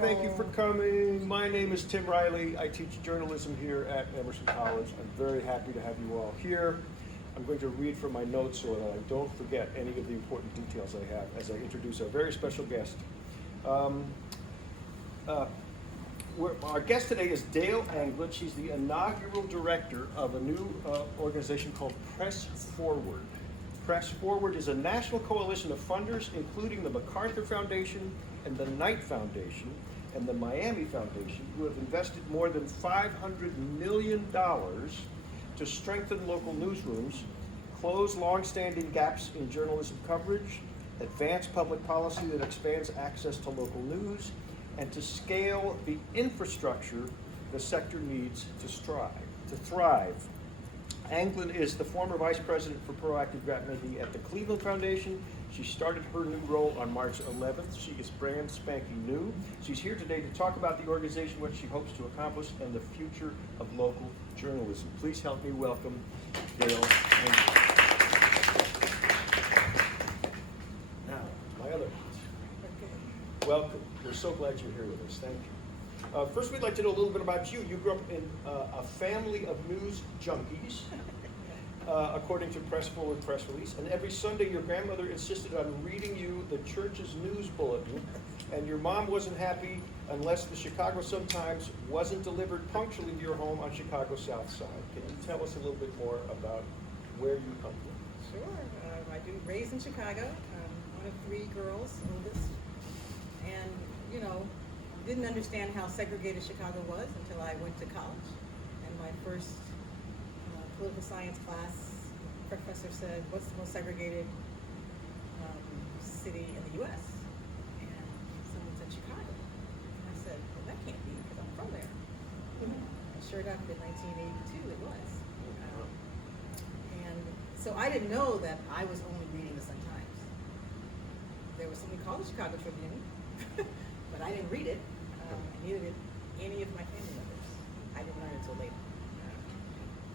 Thank you for coming. My name is Tim Riley. I teach journalism here at Emerson College. I'm very happy to have you all here. I'm going to read from my notes so that I don't forget any of the important details I have as I introduce our very special guest. Our guest today is Dale Anglin. She's the inaugural director of a new organization called Press Forward. Press Forward is a national coalition of funders, including the MacArthur Foundation and the Knight Foundation and the Miami Foundation, who have invested more than $500 million to strengthen local newsrooms, close long-standing gaps in journalism coverage, advance public policy that expands access to local news, and to scale the infrastructure the sector needs to thrive. Anglin is the former vice president for proactive grantmaking at the Cleveland Foundation. She started her new role on March 11th. She is brand spanking new. She's here today to talk about the organization, what she hopes to accomplish, and the future of local journalism. Please help me welcome Dale Anglin. Now, my other hat. Welcome. We're so glad you're here with us. Thank you. First, we'd like to know a little bit about you. You grew up in a family of news junkies, according to Press Forward press release. And every Sunday, your grandmother insisted on reading you the church's news bulletin. And your mom wasn't happy unless the Chicago Sun-Times wasn't delivered punctually to your home on Chicago's South Side. Can you tell us a little bit more about where you come from? Sure. I do raised in Chicago. One of three girls, oldest. And, you know, didn't understand how segregated Chicago was until I went to college. And my first political science class, professor said, "What's the most segregated city in the U.S.?" And someone said Chicago. And I said, "Well, that can't be because I'm from there." And sure enough, in 1982, it was. And so I didn't know that I was only reading the Sun-Times. There was something called the Chicago Tribune, but I didn't read it. And neither did any of my family members. I didn't learn it until later.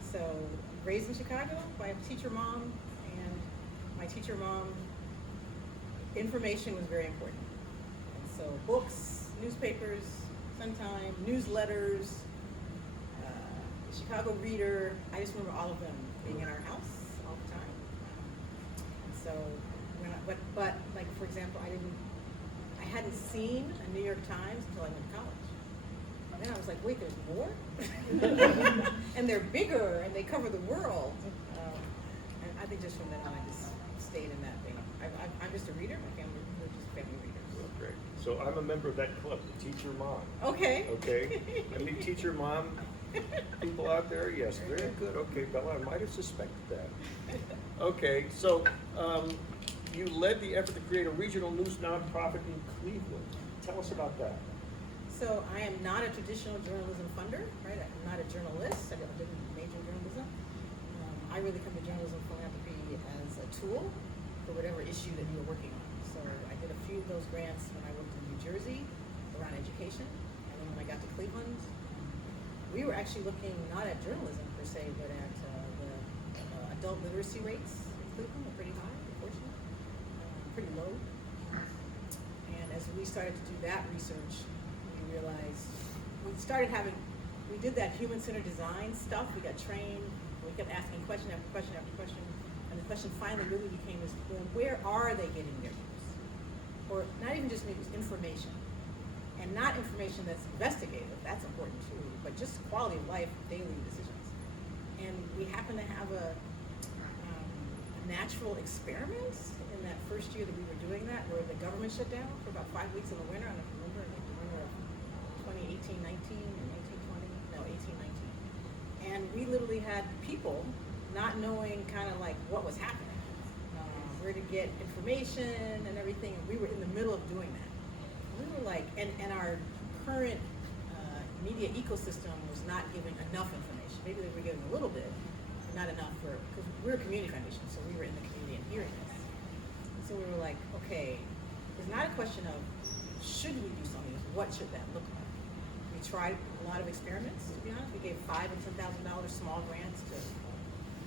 So, raised in Chicago by a teacher mom, and my teacher mom, information was very important. And so, books, newspapers, Sun-Times, newsletters, the Chicago Reader, I just remember all of them being in our house all the time. And so, but like for example, I hadn't seen a New York Times until I went to college. And then I was like, wait, there's more? And they're bigger, and they cover the world. And I think just from then on, I just stayed in that vein. I'm just a reader. My family, we're just family readers. Oh, great. So I'm a member of that club, the Teacher Mom. Okay. Okay. Any Teacher Mom people out there? Yes, very good. Okay, Bella, I might have suspected that. Okay, so you led the effort to create a regional news nonprofit in Cleveland. Tell us about that. So I am not a traditional journalism funder, right? I'm not a journalist. I didn't major in journalism. I really come to journalism philanthropy as a tool for whatever issue that you were working on. So I did a few of those grants when I worked in New Jersey around education. And then when I got to Cleveland, we were actually looking not at journalism per se, but at the adult literacy rates in Cleveland are pretty high, unfortunately, pretty low. And as we started to do that research, we realized we did that human-centered design stuff. We got trained. We kept asking question after question after question, and the question finally really became this: well, where are they getting their news? Or not even just news, information, and not information that's investigative. That's important too, but just quality of life, daily decisions. And we happen to have a natural experiment in that first year that we were doing that, where the government shut down for about 5 weeks in the winter. I don't remember, like the winter of 2018-19 and 18-20, no, 18-19. And we literally had people not knowing kind of like what was happening, where to get information and everything. And we were in the middle of doing that. We were like, and our current media ecosystem was not giving enough information. Maybe they were giving a little bit, but not enough because we're a community foundation, so we were in the community and hearing this. So we were like, okay, it's not a question of should we do something, it's what should that look like? We tried a lot of experiments, to be honest. We gave $5,000 and $10,000 small grants to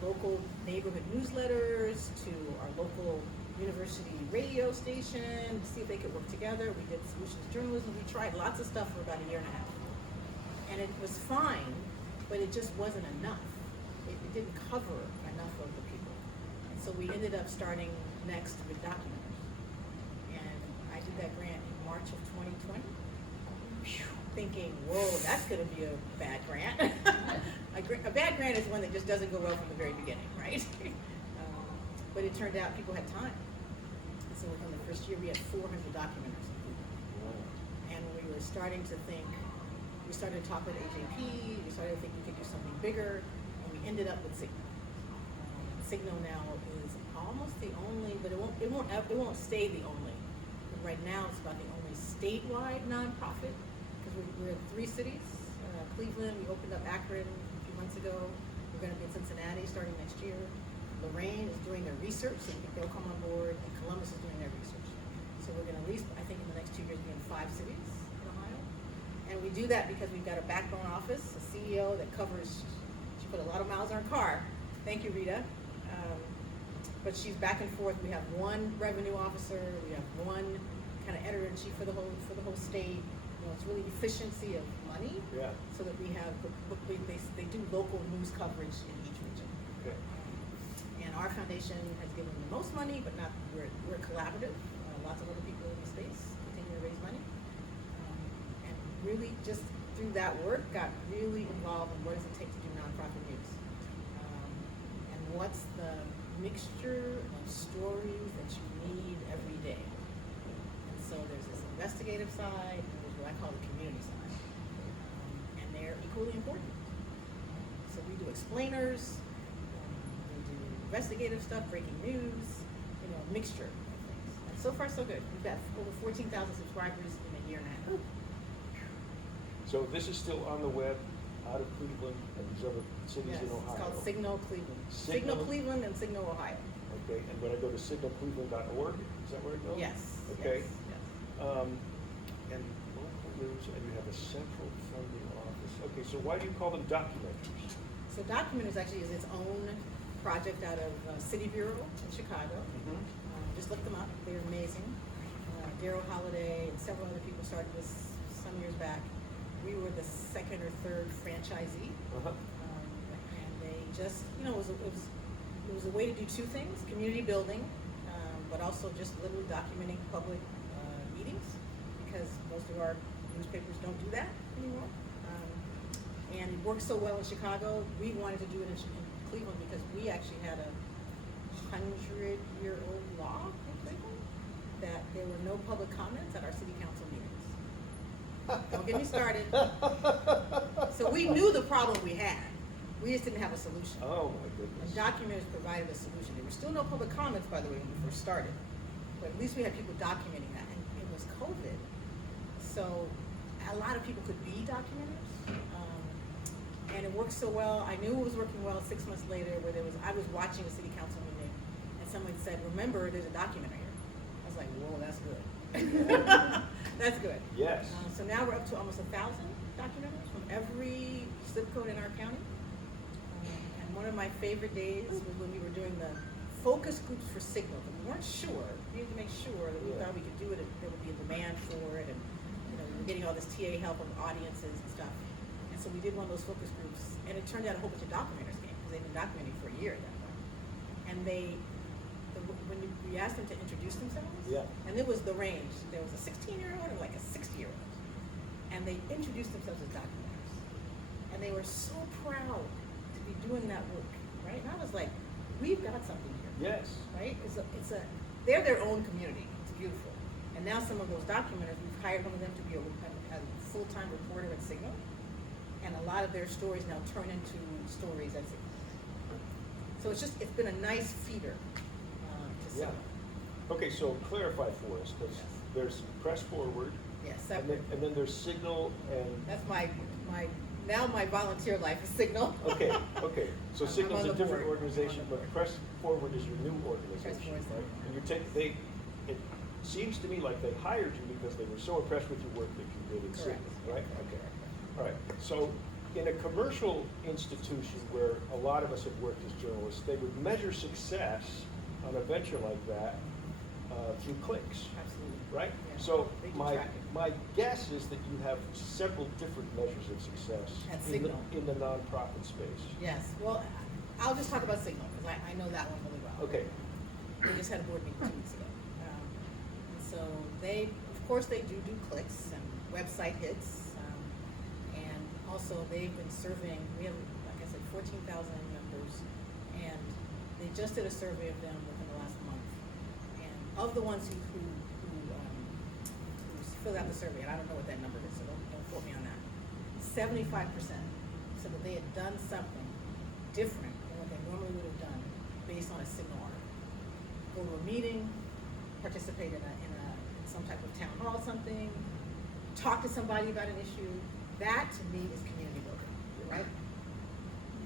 local neighborhood newsletters, to our local university radio station to see if they could work together. We did solutions journalism. We tried lots of stuff for about a year and a half. And it was fine, but it just wasn't enough. It didn't cover enough of the people. And so we ended up starting next with documenters. And I did that grant in March of 2020, thinking, whoa, that's gonna be a bad grant. A bad grant is one that just doesn't go well from the very beginning, right? But it turned out people had time. So within the first year, we had 400 documenters. And we were starting to think, we started to talk with AJP, we started to think we could do something bigger, and we ended up with Signal. Signal now is almost the only, but it won't stay the only. But right now, it's about the only statewide nonprofit, because we're in 3 cities. Cleveland, we opened up Akron a few months ago. We're going to be in Cincinnati starting next year. Lorraine is doing their research, so they'll come on board, and Columbus is doing their research. So we're going to at least, I think in the next 2 years, be in 5 cities in Ohio. And we do that because we've got a backbone office, a CEO that covers, she put a lot of miles on her car. Thank you, Rita. But she's back and forth. We have 1 revenue officer, we have 1 kind of editor-in-chief for the whole state. You know, it's really efficiency of money, so that we have, they do local news coverage in each region. Okay. And our foundation has given the most money, but not, we're collaborative. Lots of other people in the space continue to raise money. And really just through that work, got really involved in what does it take to do nonprofit news. And what's the mixture of stories that you need every day. And so there's this investigative side, and there's what I call the community side. And they're equally important. So we do explainers, we do investigative stuff, breaking news, you know, a mixture of things. And so far so good. We've got over 14,000 subscribers in a year and a half. So this is still on the web, out of Cleveland and these other cities in Ohio. It's called Signal Cleveland. Signal Cleveland and Signal Ohio. Okay, and when I go to signalcleveland.org, is that where it goes? Yes. Okay. Yes. And local news, and you have a central funding office. Okay, so why do you call them documentaries? So Documenters actually is its own project out of City Bureau in Chicago. Just look them up, they're amazing. Daryl Holliday and several other people started this some years back. We were the 2nd or 3rd franchisee. And they just, you know, it was a way to do 2 things, community building, but also just literally documenting public meetings, because most of our newspapers don't do that anymore. And it worked so well in Chicago, we wanted to do it in Cleveland because we actually had a 100-year-old law in Cleveland that there were no public comments at our city council meetings. Don't get me started. So we knew the problem we had. We just didn't have a solution. Oh my goodness. And Documenters provided a solution. There were still no public comments, by the way, when we first started. But at least we had people documenting that. And it was COVID. So a lot of people could be documenters. And it worked so well. I knew it was working well 6 months later where I was watching a city council meeting and someone said, remember, there's a documenter here. I was like, whoa, that's good. That's good. Yes. So now we're up to almost 1,000 documenters from every zip code in our county. And one of my favorite days was when we were doing the focus groups for Signal. But we weren't sure. We had to make sure that we thought we could do it, there would be a demand for it, and you know, we were getting all this TA help of audiences and stuff. And so we did one of those focus groups, and it turned out a whole bunch of documenters came because they've been documenting for a year at that point. And when we asked them to introduce themselves, and it was the range. There was a 16-year-old and like a 60-year-old, and they introduced themselves as documenters, and they were so proud to be doing that work, right? And I was like, we've got something here. Yes. Right? They're their own community. It's beautiful. And now some of those documenters, we've hired one of them to be a full-time reporter at Signal, and a lot of their stories now turn into stories at Signal. So it's been a nice feeder to Signal. Okay, so clarify for us, because there's Press Forward, Yes, and then there's Signal, and that's my volunteer life is Signal. okay. So I'm Signal's on a the different board. organization, I'm on the but Press Forward is your new organization, Forward is right? And it seems to me like they hired you because they were so impressed with your work that you did in Correct. Signal, right? Okay. All right. So in a commercial institution where a lot of us have worked as journalists, they would measure success on a venture like that through clicks, Absolutely. right? Yeah. So They can my, track it. my guess is that you have several different measures of success At in the, Signal. in the nonprofit space. Yes, well, I'll just talk about Signal, because I know that one really well. Okay, We just had a board meeting 2 weeks ago. And so they, of course, they do clicks and website hits. And also they've been surveying, we have, like I said, 14,000 members. And they just did a survey of them within the last month. And of the ones who filled out the survey, and I don't know what that number is, so don't quote me on that. 75% said that they had done something different than what they normally would have done based on a Signal article. Go to a meeting, participate in some type of town hall, something, talk to somebody about an issue. That to me is community building, right?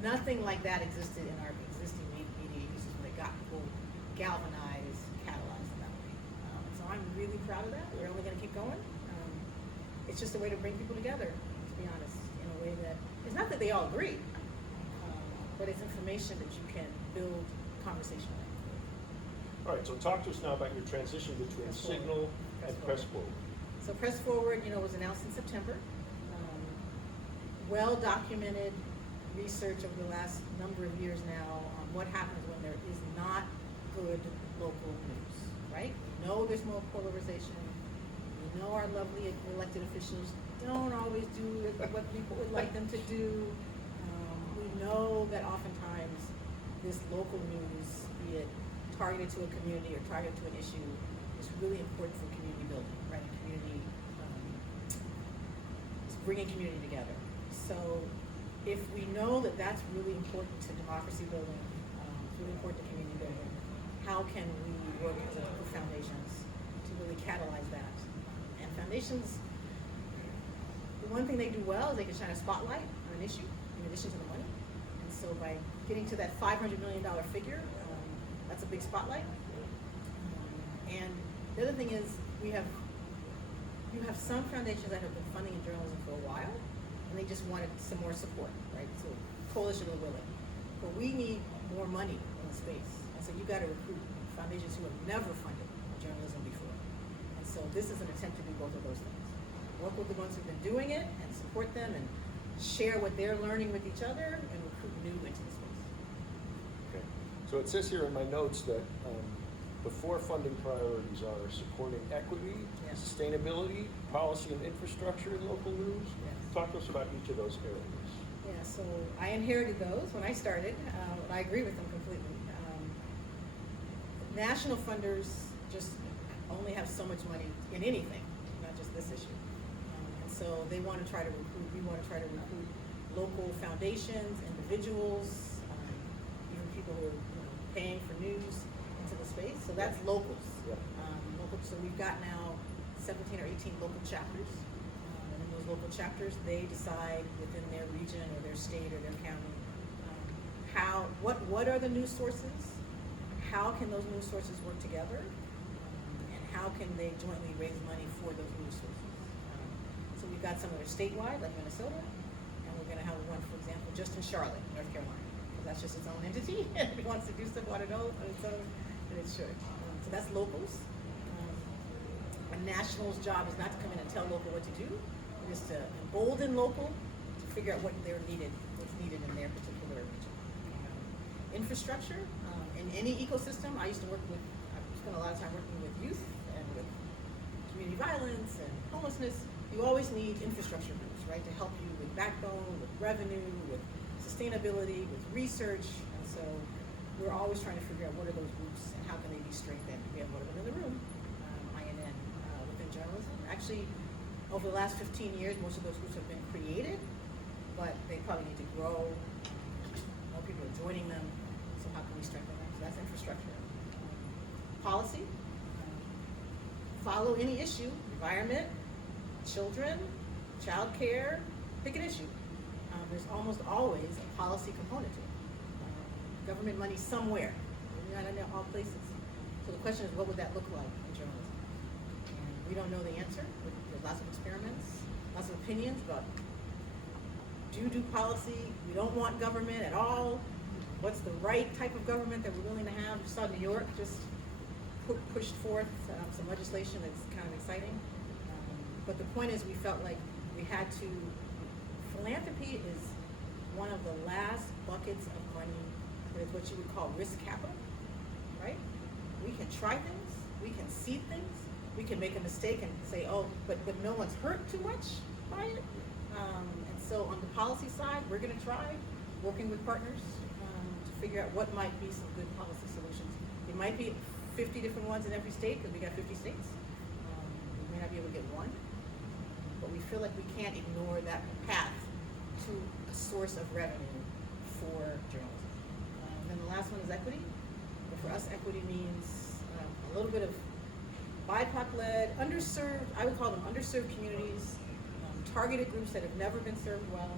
Nothing like that existed in our existing media ecosystem that got people galvanized, catalyzed that way. So I'm really proud of that. We're only going to keep going. It's just a way to bring people together, to be honest, in a way that it's not that they all agree, but it's information that you can build conversation with. all right, so talk to us now about your transition between Press Forward. Signal and Press Press Forward. So Press Forward, was announced in September. Well-documented research over the last number of years now on what happens when there is not good local news, right? We know there's more polarization. We know our lovely elected officials don't always do what people would like them to do. We know that oftentimes this local news, be it targeted to a community or targeted to an issue, is really important for community building, right? Community, it's bringing community together. So if we know that that's really important to democracy building, it's really important to community building, how can we work as a group of foundations to really catalyze that? And foundations, the one thing they do well is they can shine a spotlight on an issue in addition to the money. And so by getting to that $500 million figure, that's a big spotlight. And the other thing is you have some foundations that have been funding in journalism for a while, and they just wanted some more support, right? So coalition of the willing. But we need more money in the space. And so you got to recruit foundations who have never funded journalism before. And so this is an attempt to do both of those things. Work with the ones who've been doing it and support them and share what they're learning with each other and recruit new into the space. Okay. So it says here in my notes that the 4 funding priorities are supporting equity, Yes. sustainability, policy and infrastructure in local news. Yes. Talk to us about each of those areas. Yeah, so I inherited those when I started, and I agree with them completely. National funders just only have so much money in anything, not just this issue. And so they want to try to recruit, we want to try to recruit local foundations, individuals, even people who are paying for news into the space. So that's locals. Yeah. So we've got now 17 or 18 local chapters. And in those local chapters, they decide within their region or their state or their county what are the news sources, how can those news sources work together, and how can they jointly raise money for those news sources. So we've got some that are statewide, like Minnesota, and we're going to have one, for example, just in Charlotte, North Carolina, because that's just its own entity, and if it wants to do stuff on its own, then it should. So that's locals. A national's job is not to come in and tell local what to do, it is to embolden local to figure out what's needed in their particular region. Infrastructure, in any ecosystem, I spent a lot of time working with youth and with community violence and homelessness. You always need infrastructure groups, right, to help you with backbone, with revenue, with sustainability, with research. And so we're always trying to figure out what are those groups and how can they be strengthened. We have one of them in the room, INN, within journalism. Actually, over the last 15 years, most of those groups have been created, but they probably need to grow. More people are joining them. So how can we strengthen them? So that's infrastructure. Policy. Follow any issue. Environment, children, child care, pick an issue. There's almost always a policy component to it. Government money somewhere. Not in all places. So the question is, what would that look like in journalism? And we don't know the answer. There's lots of experiments, lots of opinions about do policy. We don't want government at all. What's the right type of government that we're willing to have? You saw New York just pushed forth some legislation that's kind of exciting. But the point is, we felt like we had to, philanthropy is one of the last buckets of money with what you would call risk capital, right? We can try things, we can seed things, we can make a mistake and say, oh, but no one's hurt too much by it. And so on the policy side, we're gonna try working with partners to figure out what might be some good policy solutions. It might be 50 different ones in every state, because we got 50 states. We may not be able to get one, but we feel like we can't ignore that path to a source of revenue for journalism. Then the last one is equity. But for us, equity means a little bit of BIPOC-led, underserved, I would call them underserved communities, targeted groups that have never been served well.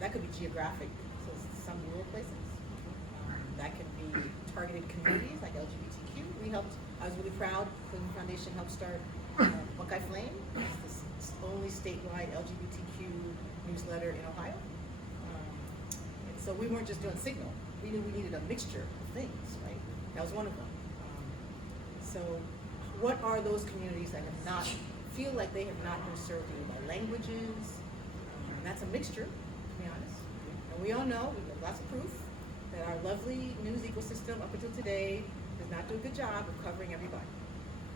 That could be geographic, so some rural places. That could be targeted communities like LGBTQ. I was really proud, Clinton Foundation helped start Buckeye Flame. It's the only statewide LGBTQ newsletter in Ohio. And so we weren't just doing signal. We knew we needed a mixture of things, right? That was one of them. So what are those communities that have not, feel like they have not been served either by languages? And that's a mixture, to be honest. And we all know, we have lots of proof, that our lovely news ecosystem up until today does not do a good job of covering everybody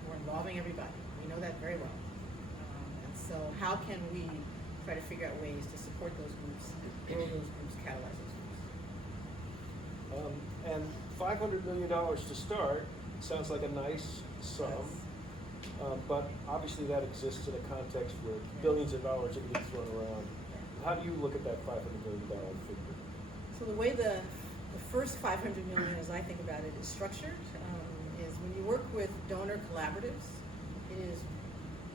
or involving everybody. We know that very well. And so how can we try to figure out ways to support those groups, grow those groups, catalyze those groups? And $500 million to start sounds like a nice sum, Yes. but obviously that exists in a context where billions of dollars are being thrown around. How do you look at that $500 million figure? So the way the first 500 million, as I think about it, is structured, is when you work with donor collaboratives, it is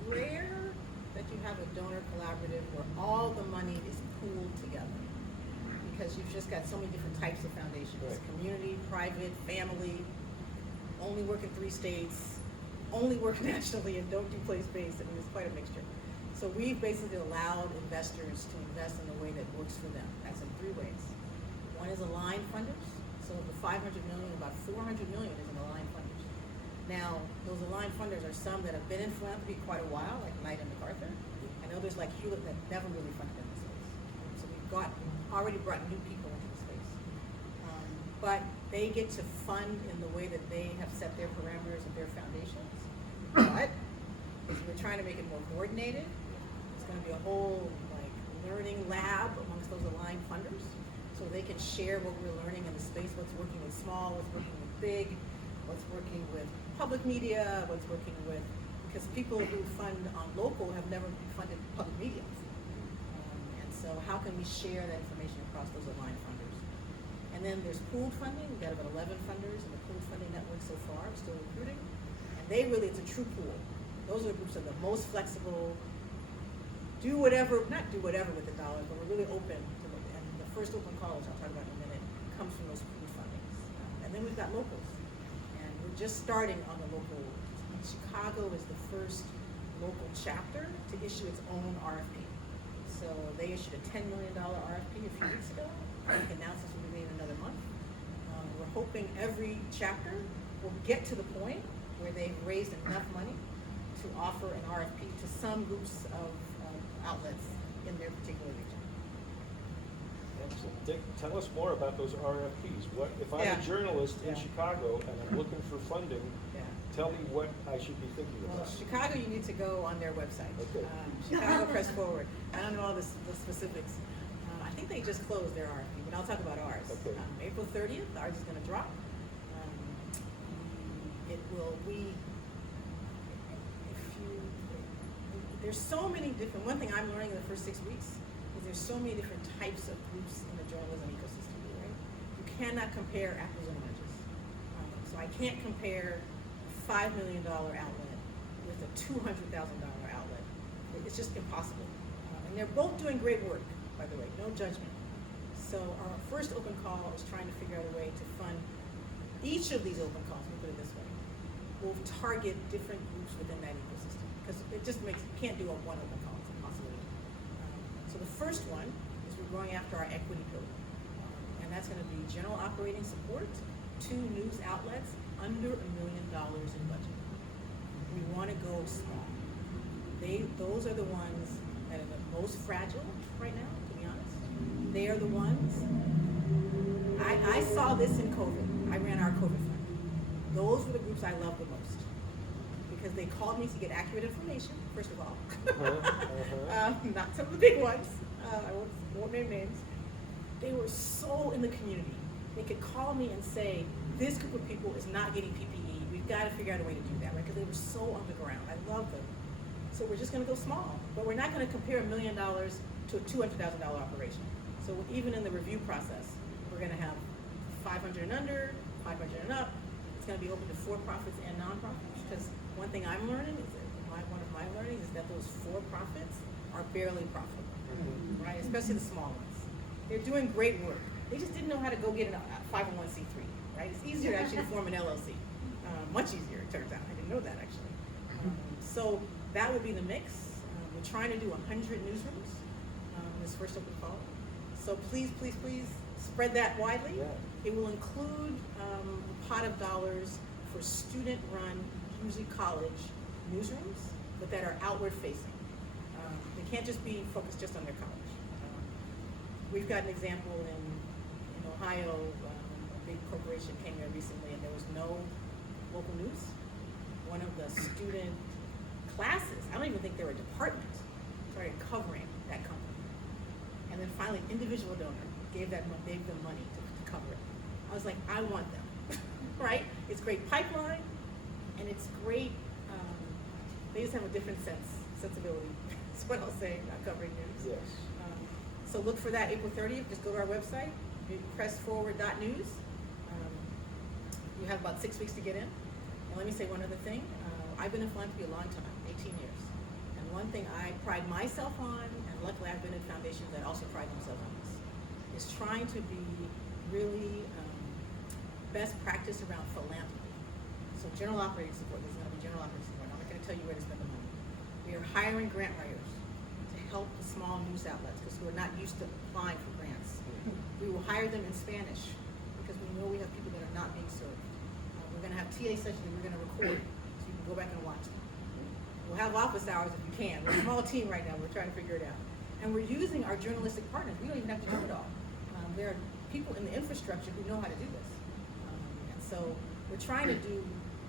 rare that you have a donor collaborative where all the money is pooled together, because you've just got so many different types of foundations, right. Community, private, family, only work in 3 states, only work nationally, and don't do place-based. I mean, it's quite a mixture. So we've basically allowed investors to invest in a way that works for them. That's in 3 ways. One is aligned funders. So of the 500 million, about 400 million is in aligned funders. Now, those aligned funders are some that have been in philanthropy quite a while, like Knight and MacArthur, and others like Hewlett that never really funded in the space. So we've already brought new people into the space. But they get to fund in the way that they have set their parameters of their foundations. But if we're trying to make it more coordinated, it's going to be a whole learning lab amongst those aligned funders, so they can share what we're learning in the space, what's working with small, what's working with big, what's working with public media, what's working with, because people who fund on local have never funded public media. And so how can we share that information across those aligned funders? And then there's pooled funding. We've got about 11 funders in the pooled funding network so far. We're still recruiting. And it's a true pool. Those are the groups that are the most flexible, do whatever, not do whatever with the dollars, but we're really open to it. And the first open call, which I'll talk about in a minute, comes from those pooled fundings. And then we've got locals. And we're just starting on the local. Chicago is the first local chapter to issue its own RFP. So they issued a $10 million RFP a few weeks ago. I think announced this will be in another month. We're hoping every chapter will get to the point where they've raised enough money to offer an RFP to some groups of outlets in their particular region. Excellent. Tell us more about those RFPs. What if I'm a journalist in Chicago and I'm looking for funding? Tell me what I should be thinking about. Well, Chicago, you need to go on their website. Okay. Chicago Press Forward. I don't know all the specifics. I think they just closed their RFP, but I'll talk about ours. Okay. April 30th, ours is going to drop. There's so many different, one thing I'm learning in the first 6 weeks is there's so many different types of groups in the journalism ecosystem, right? You cannot compare apples and oranges. So I can't compare a $5 million outlet with a $200,000 outlet. It's just impossible. And they're both doing great work, by the way, no judgment. So our first open call is trying to figure out a way to fund each of these open calls, let me put it this way, will target different groups within that ecosystem. Because it just you can't do a one open call, it's impossible. So the first one is we're going after our equity pillar. And that's going to be general operating support to news outlets under $1 million in budget. We want to go small. Those are the ones that are the most fragile right now, to be honest. They are the ones. I saw this in COVID. I ran our COVID fund. Those were the groups I loved the most because they called me to get accurate information, first of all. Not some of the big ones. I won't name names. They were so in the community. They could call me and say, this group of people is not getting PPE. We've got to figure out a way to do that, right? Because they were so on the ground. I love them. So we're just going to go small. But we're not going to compare $1 million to a $200,000 operation. So even in the review process, we're going to have 500 and under, 500 and up. It's going to be open to for-profits and non-profits. Because one thing I'm learning is one of my learnings is that those for-profits are barely profitable, right? Especially the small ones. They're doing great work. They just didn't know how to go get a 501c3, right? It's easier to actually form an LLC. Much easier, it turns out. I didn't know that actually. So that would be the mix. We're trying to do 100 newsrooms this first open call. So please, please, please spread that widely. Yeah. It will include a pot of dollars for student-run, usually college newsrooms, but that are outward facing. They can't just be focused just on their college. We've got an example in Ohio. A big corporation came here recently, and there was no local news. One of the student classes, I don't even think they were a department, started covering that company. And then finally, an individual donor gave them money to cover it. I was like, I want them, right? It's great pipeline, and it's great. They just have a different sensibility. That's what I'll say about covering news. Yes. So look for that April 30th. Just go to our website, pressforward.news. You have about 6 weeks to get in. And let me say one other thing. I've been in philanthropy a long time, 18 years. And one thing I pride myself on, and luckily I've been in foundations that also pride themselves on this, is trying to be really best practice around philanthropy. So general operating support, there's going to be general operating support. I'm not going to tell you where to spend the money. We are hiring grant writers to help the small news outlets because we're not used to applying for grants. We will hire them in Spanish because we know we have people that are not being served. We're going to have TA sessions that we're going to record so you can go back and watch them. We'll have office hours if you can. We're a small team right now. We're trying to figure it out. And we're using our journalistic partners. We don't even have to do it all. There are people in the infrastructure who know how to do this. And so we're trying to do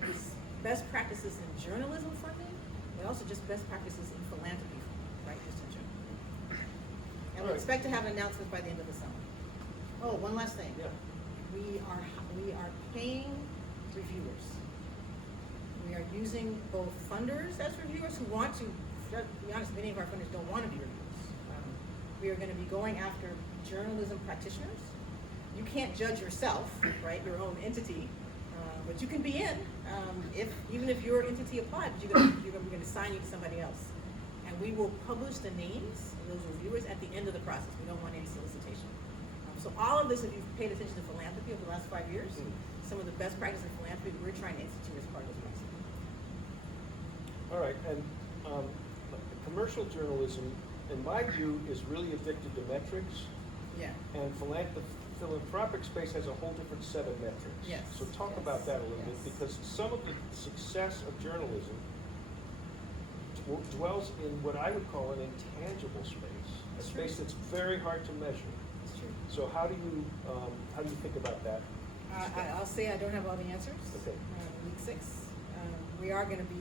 this best practices in journalism funding, but also just best practices in philanthropy funding, right? Just in general. And we expect to have an announcement by the end of the summer. Oh, one last thing. Yeah. We are paying reviewers. We are using both funders as reviewers who want to be honest, many of our funders don't want to be reviewers. We are going to be going after journalism practitioners. You can't judge yourself, right? Your own entity, but you can be in even if your entity applied. But we're going to assign you to somebody else, and we will publish the names of those reviewers at the end of the process. We don't want any solicitation. So all of this, if you've paid attention to philanthropy over the last 5 years, some of the best practices in philanthropy we're trying to institute as part of this process. All right, and commercial journalism, in my view, is really addicted to metrics. Yeah. And the philanthropic space has a whole different set of metrics. Yes. So talk about that a little bit, because some of the success of journalism dwells in what I would call an intangible space, a space that's very hard to measure. That's true. So how do you think about that? I'll say I don't have all the answers. Okay. Week 6, we are going to be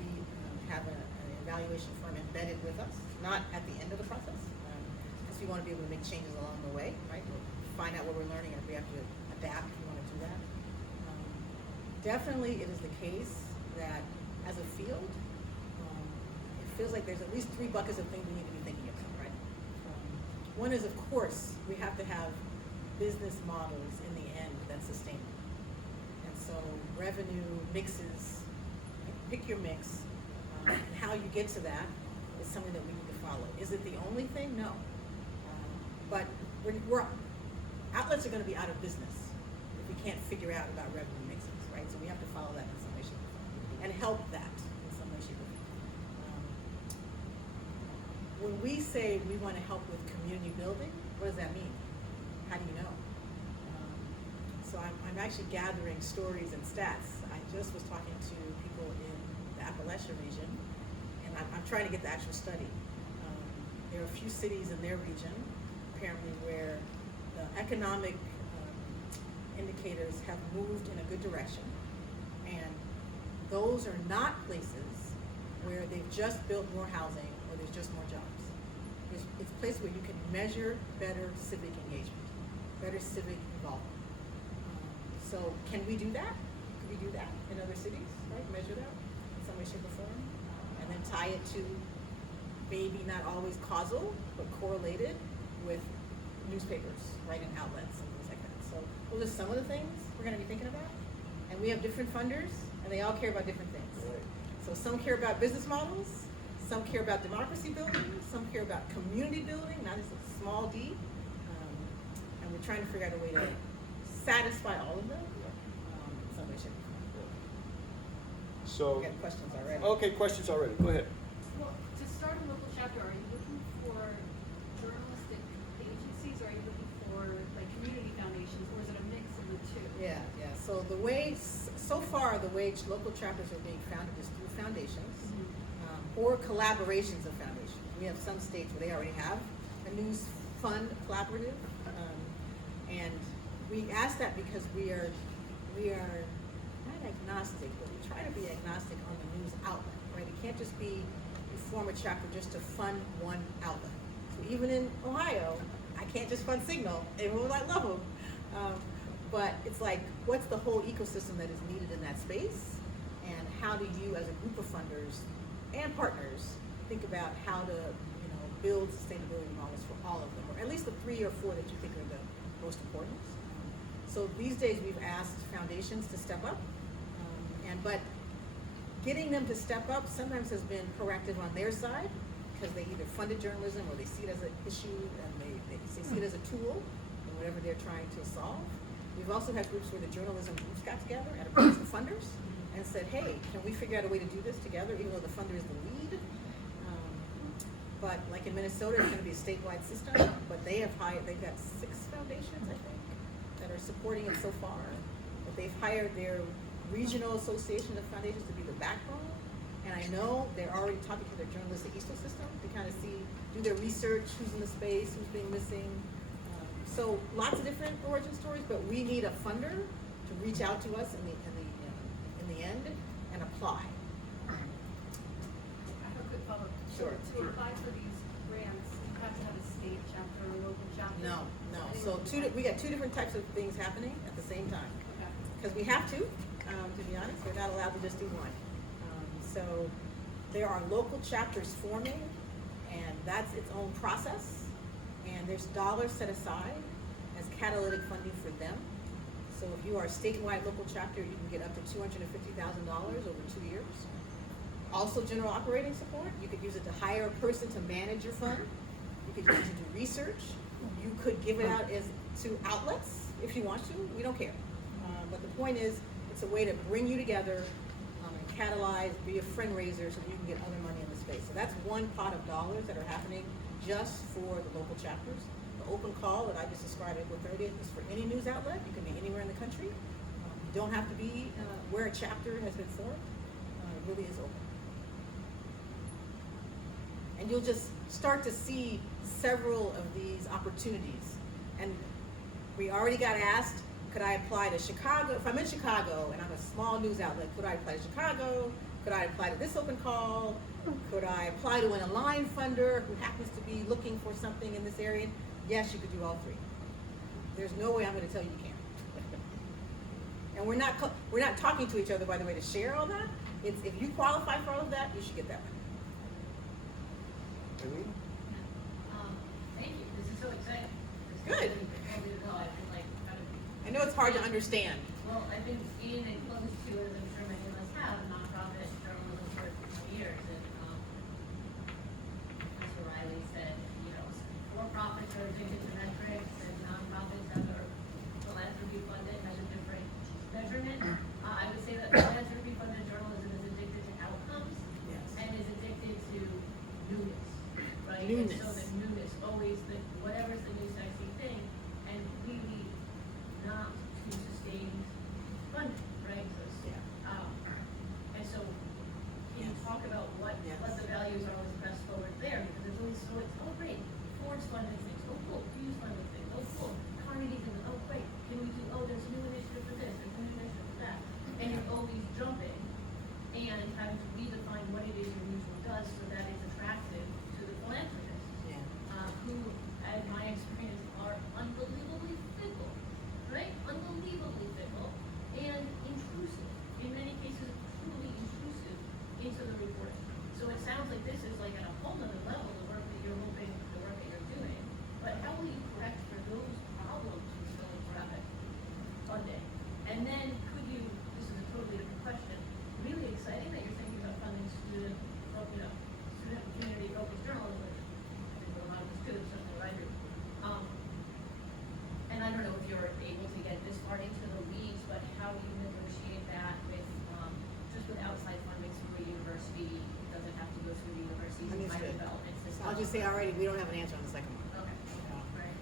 have an evaluation firm embedded with us, not at the end of the process, because we want to be able to make changes along the way, right? We'll find out what we're learning, and if we have to adapt, if we want to do that. Definitely, it is the case that as a field, it feels like there's at least 3 buckets of things we need to be thinking about, right? One is, of course, we have to have business models in the end that's sustainable. And so revenue mixes, pick your mix, and how you get to that is something that we need to follow. Is it the only thing? No. But outlets are going to be out of business if we can't figure out about revenue mixes, right? So we have to follow that in some way, shape, or form, and help that in some way, shape, or form. When we say we want to help with community building, what does that mean? How do you know? So I'm actually gathering stories and stats. I just was talking to people in the Appalachia region, and I'm trying to get the actual study. There are a few cities in their region, apparently, where the economic indicators have moved in a good direction, and those are not places where they've just built more housing or there's just more jobs. It's places where you can measure better civic engagement, better civic involvement. So can we do that? Can we do that in other cities, right? Measure that in some way, shape, or form, and then tie it to maybe not always causal, but correlated with newspapers, right, and outlets and things like that. So those are some of the things we're going to be thinking about. And we have different funders, and they all care about different things. Right. So some care about business models, some care about democracy building, some care about community building, not just a small d. And we're trying to figure out a way to satisfy all of them in some way, shape, or form. So, We got questions already. okay, questions already. Go ahead. Well, to start a local chapter, are you looking for journalistic agencies, or are you looking for like community foundations, or is it a mix of the two? Yeah. So the way, so far, the way local chapters are being founded is through foundations or collaborations of foundations. We have some states where they already have a news fund collaborative, and we ask that because we are not agnostic, but we try to be agnostic on the news outlet, right? It can't just be you form a chapter just to fund one outlet. So even in Ohio, I can't just fund Signal, even though I love them. But it's like, what's the whole ecosystem that is needed in that space? And how do you, as a group of funders and partners, think about how to, build sustainability models for all of them, or at least the 3 or 4 that you think are the most important. So these days we've asked foundations to step up, but getting them to step up sometimes has been proactive on their side, because they either funded journalism or they see it as an issue and they see it as a tool in whatever they're trying to solve. We've also had groups where the journalism groups got together and approached the funders and said, hey, can we figure out a way to do this together, even though the funder is the lead? But like in Minnesota, it's going to be a statewide system, but they've got 6 foundations, I think, that are supporting it so far. But they've hired their regional association of foundations to be the backbone. And I know they're already talking to their journalistic ecosystem to kind of do their research, who's in the space, who's being missing. So lots of different origin stories, but we need a funder to reach out to us in the end and apply. I have a quick follow-up. Sure. To apply for these grants, you have to have a state chapter or a local chapter? No. So we got 2 different types of things happening at the same time. Okay. Because we have to be honest, we're not allowed to just do one. So there are local chapters forming, and that's its own process. And there's dollars set aside as catalytic funding for them. So if you are a statewide local chapter, you can get up to $250,000 over 2 years. Also general operating support. You could use it to hire a person to manage your fund. You could use it to do research. You could give it out to outlets if you want to. We don't care. But the point is, it's a way to bring you together and catalyze, be a friend raiser so that you can get other money in the space. So that's one pot of dollars that are happening just for the local chapters. The open call that I just described April 30th is for any news outlet. You can be anywhere in the country. You don't have to be where a chapter has been formed. It really is open. And you'll just start to see several of these opportunities. And we already got asked, could I apply to Chicago? If I'm in Chicago and I'm a small news outlet, could I apply to Chicago? Could I apply to this open call? Could I apply to an aligned funder who happens to be looking for something in this area? Yes, you could do all 3. There's no way I'm going to tell you you can't. And we're not talking to each other, by the way, to share all that. It's if you qualify for all of that, you should get that money. Eileen? Thank you. This is so exciting. Good. I know it's hard to understand. Well, I've been in and close to, as I'm sure many of us have, nonprofit journalism for 20 years. And Mr. Riley said, for-profits are addicted to metrics, and nonprofits that are philanthropy funded has a different measurement. I would say that philanthropy funded journalism is addicted to outcomes and is addicted to newness, right? Newness. And so the newness, always whatever's the new sexy thing, and really not to sustain funding, right? So, just say already, we don't have an answer on the second one. Okay.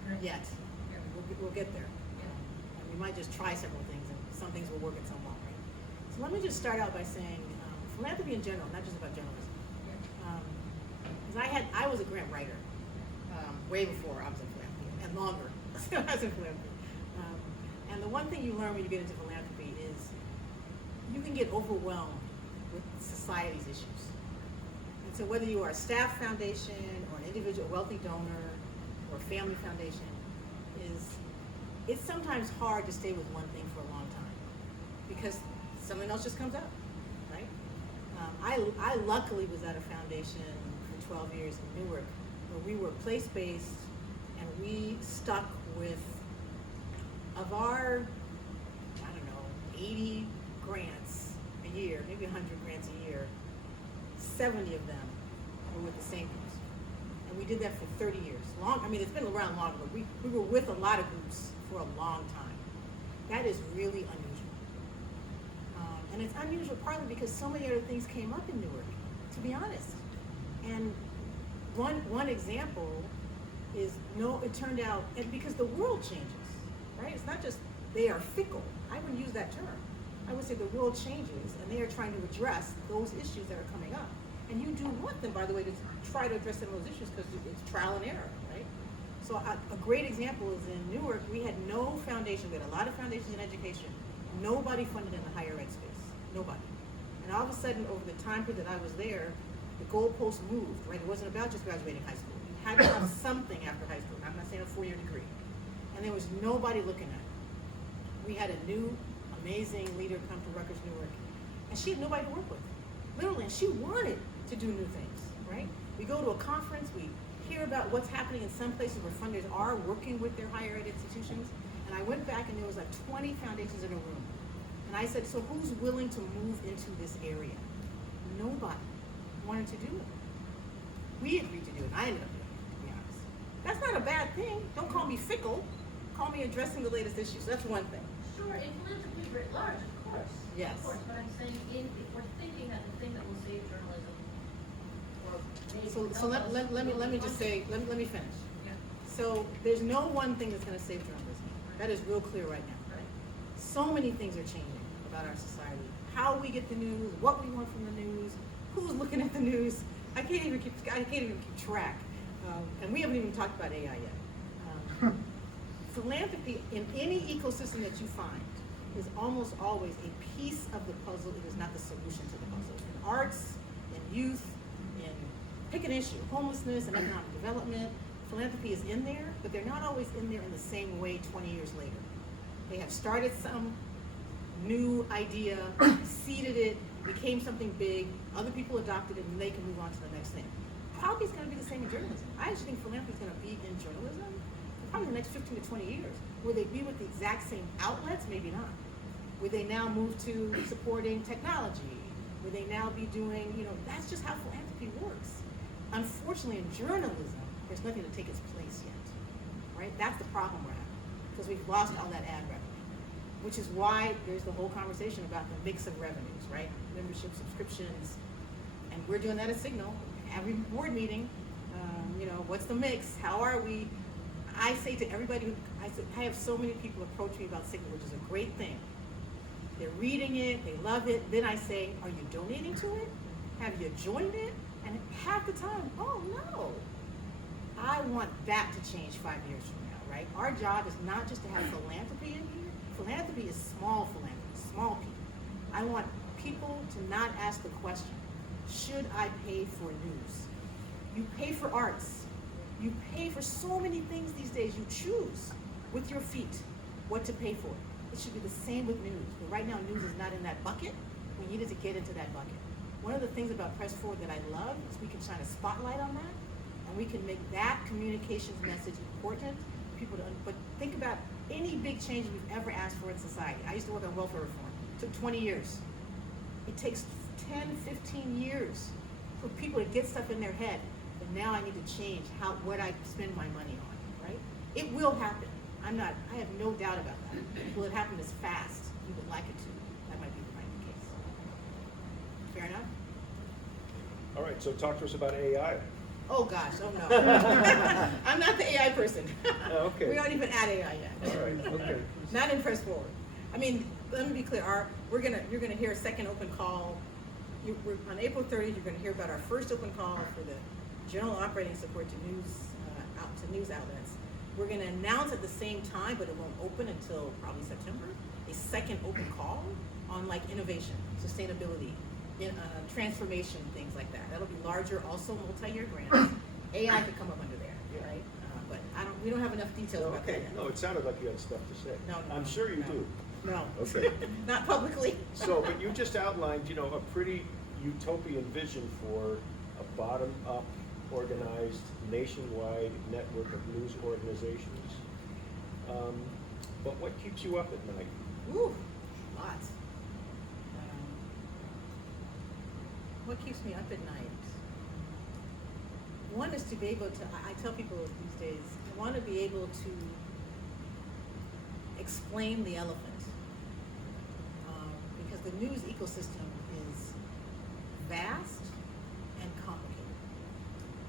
Right. Yet. Yeah. We'll get there. Yeah. And we might just try several things, and some things will work and some won't, right? So let me just start out by saying, philanthropy in general, not just about journalism. Because I was a grant writer way before I was in philanthropy, and longer when I was in philanthropy. And the one thing you learn when you get into philanthropy is you can get overwhelmed with society's issues. And so whether you are a staff foundation or an individual wealthy donor or family foundation, it's sometimes hard to stay with one thing for a long time because something else just comes up, right? I luckily was at a foundation for 12 years in Newark where we were place-based and we stuck with, of our, I don't know, 80 grants a year, maybe 100 grants a year, 70 of them were with the same groups. And we did that for 30 years. It's been around longer, but we were with a lot of groups for a long time. That is really unusual. And it's unusual partly because so many other things came up in Newark, to be honest. And one example is, it turned out, and because the world changes, right? It's not just they are fickle. I wouldn't use that term. I would say the world changes and they are trying to address those issues that are coming up. And you do want them, by the way, to try to address some of those issues because it's trial and error, right? So a great example is in Newark, we had no foundation. We had a lot of foundations in education. Nobody funded in the higher ed space. Nobody. And all of a sudden, over the time period that I was there, the goalposts moved, right? It wasn't about just graduating high school. You had to have something after high school. I'm not saying a 4-year degree. And there was nobody looking at it. We had a new, amazing leader come to Rutgers Newark, and she had nobody to work with. Literally, and she wanted to do new things, right? We go to a conference, we hear about what's happening in some places where funders are working with their higher ed institutions, and I went back and there was like 20 foundations in a room. And I said, so who's willing to move into this area? Nobody wanted to do it. We agreed to do it, and I ended up doing it, to be honest. That's not a bad thing. Don't call me fickle. Call me addressing the latest issues. That's one thing. Sure, in philanthropy writ large, of course. Yes. Of course, but I'm saying if we're thinking that the thing that will save journalism or maybe So let me just say, let me finish. Yeah. So there's no one thing that's going to save journalism. That is real clear right now. Right. So many things are changing about our society. How we get the news, what we want from the news, who's looking at the news. I can't even keep track. And we haven't even talked about AI yet. Philanthropy in any ecosystem that you find is almost always a piece of the puzzle. It is not the solution to the puzzle. In arts, in youth, in pick an issue, homelessness and economic development, philanthropy is in there, but they're not always in there in the same way 20 years later. They have started some new idea, seeded it, became something big, other people adopted it, and they can move on to the next thing. Probably it's going to be the same in journalism. I actually think philanthropy is going to be in journalism for probably the next 15 to 20 years. Will they be with the exact same outlets? Maybe not. Will they now move to supporting technology? Will they now be doing, that's just how philanthropy works. Unfortunately, in journalism, there's nothing to take its place yet, right? That's the problem we're having, because we've lost all that ad revenue, which is why there's the whole conversation about the mix of revenues, right? Membership, subscriptions, and we're doing that at Signal. Every board meeting, what's the mix? How are we? I say to everybody, I have so many people approach me about Signal, which is a great thing. They're reading it, they love it. Then I say, are you donating to it? Have you joined it? And half the time, oh no. I want that to change 5 years from now, right? Our job is not just to have philanthropy in here. Philanthropy is small philanthropy, small people. I want people to not ask the question, should I pay for news? You pay for arts. You pay for so many things these days. You choose with your feet what to pay for. It should be the same with news. But right now, news is not in that bucket. We needed to get into that bucket. One of the things about Press Forward that I love is we can shine a spotlight on that, and we can make that communications message important for people to. But think about any big change we've ever asked for in society. I used to work on welfare reform. It took 20 years. It takes 10, 15 years for people to get stuff in their head. But now I need to change what I spend my money on, right? It will happen. I have no doubt about that. Will it happen as fast as we would like it to? That might be the case. Fair enough? All right, so talk to us about AI. Oh gosh, oh no. I'm not the AI person. Okay. We aren't even at AI yet. All right, okay. Not in Press Forward. I mean, let me be clear. You're gonna hear a second open call. On April 30th, you're gonna hear about our first open call for the general operating support to news outlets. We're gonna announce at the same time, but it won't open until probably September, a second open call on like innovation, sustainability, transformation, things like that. That'll be larger, also multi-year grants. AI could come up under there, Yeah. right? But we don't have enough details about that Okay, yet. no, it sounded like you had stuff to say. No, I'm sure you no. do. No. Okay. Not publicly. So, but you just outlined, a pretty utopian vision for a bottom-up, organized, nationwide network of news organizations. But what keeps you up at night? Ooh, lots. What keeps me up at night? One is to be able to, I tell people these days, I want to be able to explain the elephant. Because the news ecosystem is vast and complicated.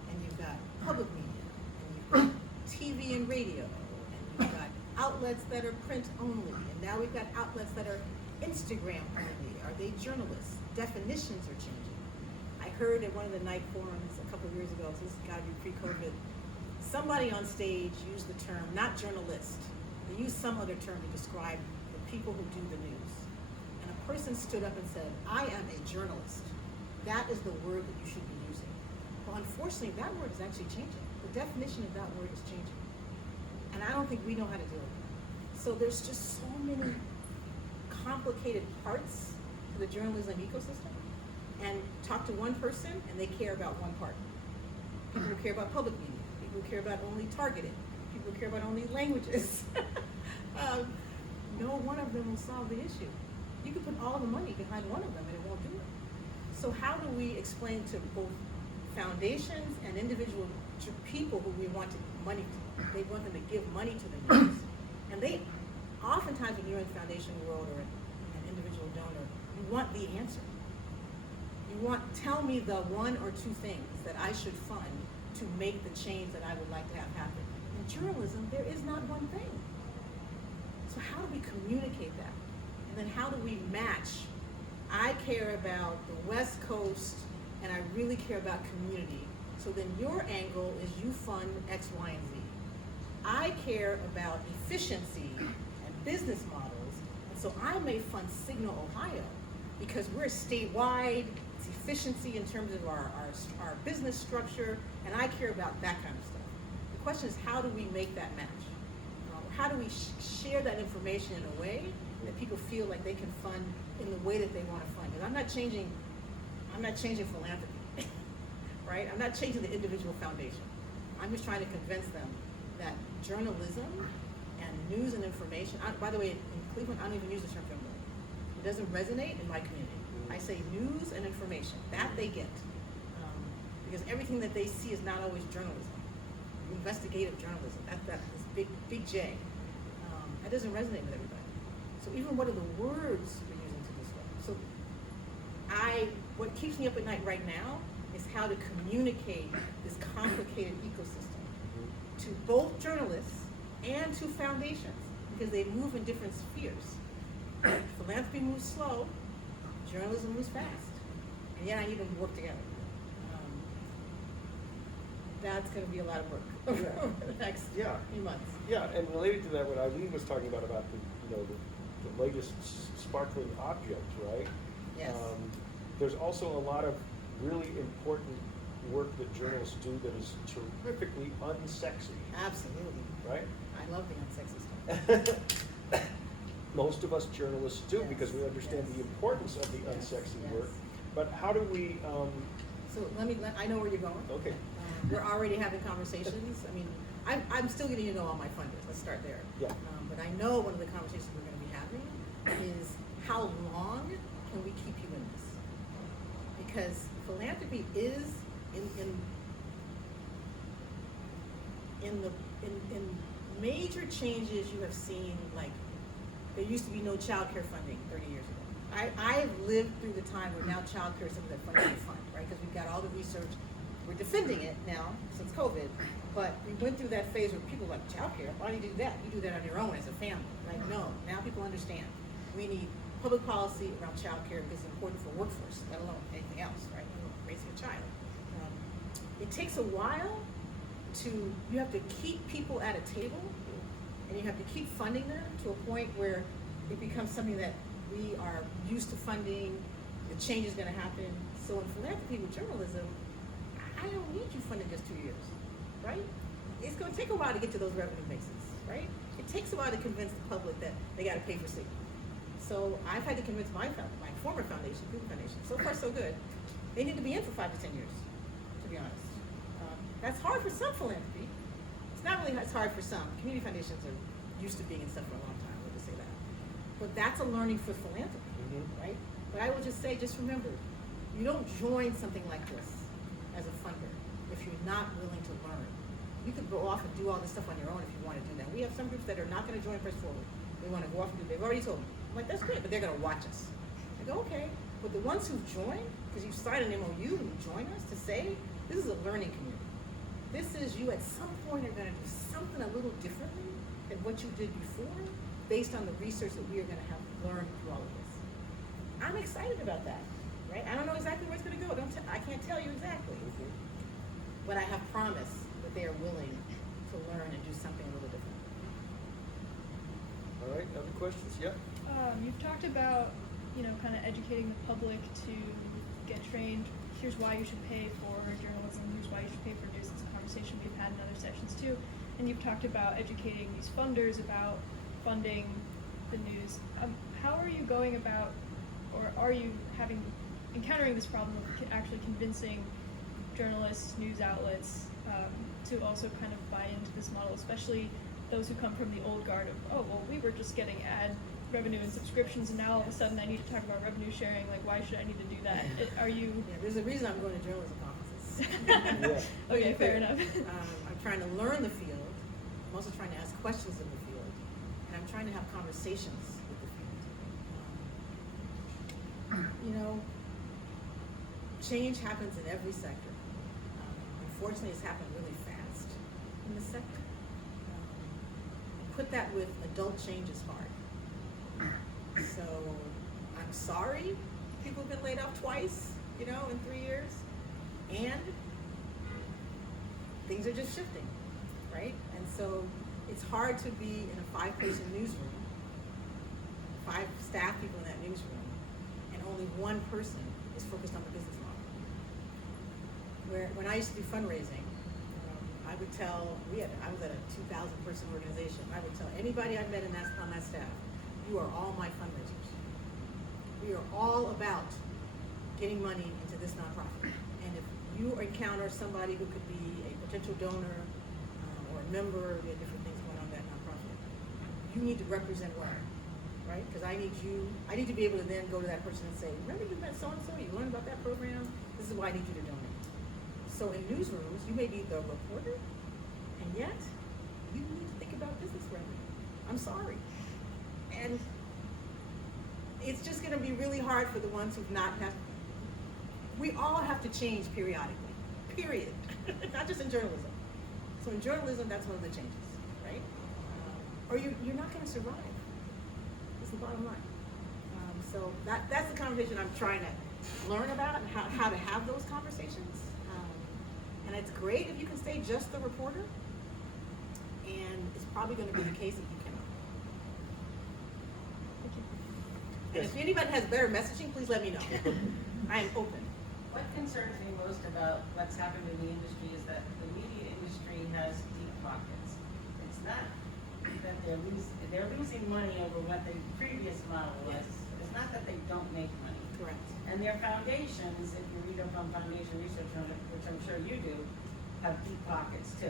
And you've got public media, and you've got TV and radio, and you've got outlets that are print only, and now we've got outlets that are Instagram only. Are they journalists? Definitions are changing. I heard at one of the night forums a couple of years ago, so this has got to be pre-COVID, somebody on stage used the term, not journalist, they used some other term to describe the people who do the news. And a person stood up and said, I am a journalist. That is the word that you should be using. Well, unfortunately, that word is actually changing. The definition of that word is changing. And I don't think we know how to deal with it. So there's just so many complicated parts to the journalism ecosystem. And talk to one person and they care about one part. People who care about public media, people who care about only targeted, people who care about only languages. No one of them will solve the issue. You can put all the money behind one of them and it won't do it. So how do we explain to both foundations and individual people who we want money to, they want them to give money to the news. And they, oftentimes when you're in the foundation world or an individual donor, you want the answer. Tell me the one or two things that I should fund to make the change that I would like to have happen. In journalism, there is not one thing. So how do we communicate that? And then how do we match? I care about the West Coast and I really care about community. So then your angle is you fund X, Y, and Z. I care about efficiency and business models. And so I may fund Signal Ohio because we're statewide. It's efficiency in terms of our business structure, and I care about that kind of stuff. The question is, how do we make that match? How do we share that information in a way that people feel like they can fund in the way that they want to fund? Because I'm not changing philanthropy, right? I'm not changing the individual foundation. I'm just trying to convince them that journalism and news and information, by the way, in Cleveland, I don't even use the term journalism. It doesn't resonate in my community. I say news and information, that they get. Because everything that they see is not always journalism. Investigative journalism, that's this big J. That doesn't resonate with everybody. So even what are the words we're using to describe? So what keeps me up at night right now is how to communicate this complicated ecosystem to both journalists and to foundations, because they move in different spheres. Philanthropy moves slow, journalism moves fast, and yet I need them to work together. That's going to be a lot of work over the next few months. Yeah, and related to that, what Eileen was talking about the latest sparkling objects, right? Yes. There's also a lot of really important work that journalists do that is terrifically unsexy. Absolutely. Right? I love the unsexy stuff. Most of us journalists do, Yes. because we understand Yes. the importance of the Yes. unsexy Yes. work. But how do we? So I know where you're going. Okay. We're already having conversations. I mean, I'm still getting to know all my funders. Let's start there. Yeah. But I know one of the conversations we're going to be having is how long can we keep you in this? Because philanthropy is in major changes you have seen, like there used to be no child care funding 30 years ago. I have lived through the time where now child care is something that funding is fund, right? Because we've got all the research. we're defending it now since COVID, but we went through that phase where people were like, childcare, why do you do that? You do that on your own as a family. Like, no, now people understand. We need public policy around childcare because it's important for workforce, let alone anything else, right? Raising a child. It takes a while you have to keep people at a table, and you have to keep funding them to a point where it becomes something that we are used to funding, the change is gonna happen. So in philanthropy with journalism, I don't need you funding just 2 years, right? It's gonna take a while to get to those revenue bases, right? It takes a while to convince the public that they gotta pay for safety. So I've had to convince my former foundation, Kiplinger Foundation, so far so good, they need to be in for 5 to 10 years, to be honest. That's hard for some philanthropy. It's not really as hard for some. Community foundations are used to being in stuff for a long time, we'll just say that. But that's a learning for philanthropy, right? But I will just say, just remember, you don't join something like this as a funder if you're not willing to learn. You could go off and do all this stuff on your own if you want to do that. We have some groups that are not going to join Press Forward. They want to go off and do. They've already told me. I'm like, that's great, but they're going to watch us. I go, okay. But the ones who join, because you signed an MOU and you join us to say, this is a learning community. This is you at some point are going to do something a little differently than what you did before, based on the research that we are going to have learned through all of this. I'm excited about that, right? I don't know exactly where it's going to go. I can't tell you exactly, but I have promised that they are willing to learn and do something a little different. All right, other questions? Yep. You've talked about, kind of educating the public to get trained. Here's why you should pay for journalism. Here's why you should pay for news. It's a conversation we've had in other sections too. And you've talked about educating these funders about funding the news. How are you going about, or are you encountering this problem of actually convincing journalists, news outlets, to also kind of buy into this model, especially those who come from the old guard of, oh, well, we were just getting ad revenue and subscriptions, and now all of a sudden I need to talk about revenue sharing. Like, why should I need to do that? Are you? Yeah, there's a reason I'm going to journalism conferences. Yeah. Okay, fair enough. I'm trying to learn the field. I'm also trying to ask questions in the field, and I'm trying to have conversations with the field. Change happens in every sector. Unfortunately, it's happened really fast in the sector. Put that with adult change is hard. So I'm sorry people have been laid off twice, in 3 years, and things are just shifting, right? And so it's hard to be in a 5-person newsroom, 5 staff people in that newsroom, and only one person is focused on the business model. When I used to do fundraising, I would tell, I was at a 2,000 person organization, I would tell anybody I met on that staff, you are all my fundraisers. We are all about getting money into this nonprofit. And if you encounter somebody who could be a potential donor or a member, we have different things going on in that nonprofit, you need to represent well, right? Because I need to be able to then go to that person and say, remember you met so-and-so, you learned about that program, this is why I need you to donate. So in newsrooms, you may be the reporter, and yet you need to think about business revenue. I'm sorry. And it's just going to be really hard for the ones who've not had. We all have to change periodically, period. Not just in journalism. So in journalism, that's one of the changes, right? Or you're not going to survive. That's the bottom line. So that's the conversation I'm trying to learn about, and how to have those conversations. And it's great if you can stay just the reporter, and it's probably going to be the case if you cannot. And if anybody has better messaging, please let me know. I am open. What concerns me most about what's happened in the industry is that the media industry has deep pockets. It's not that they're losing money over what the previous model was. Yes. It's not that they don't make money. Correct. And their foundations, if you read up on foundation research on it, which I'm sure you do, have deep pockets too.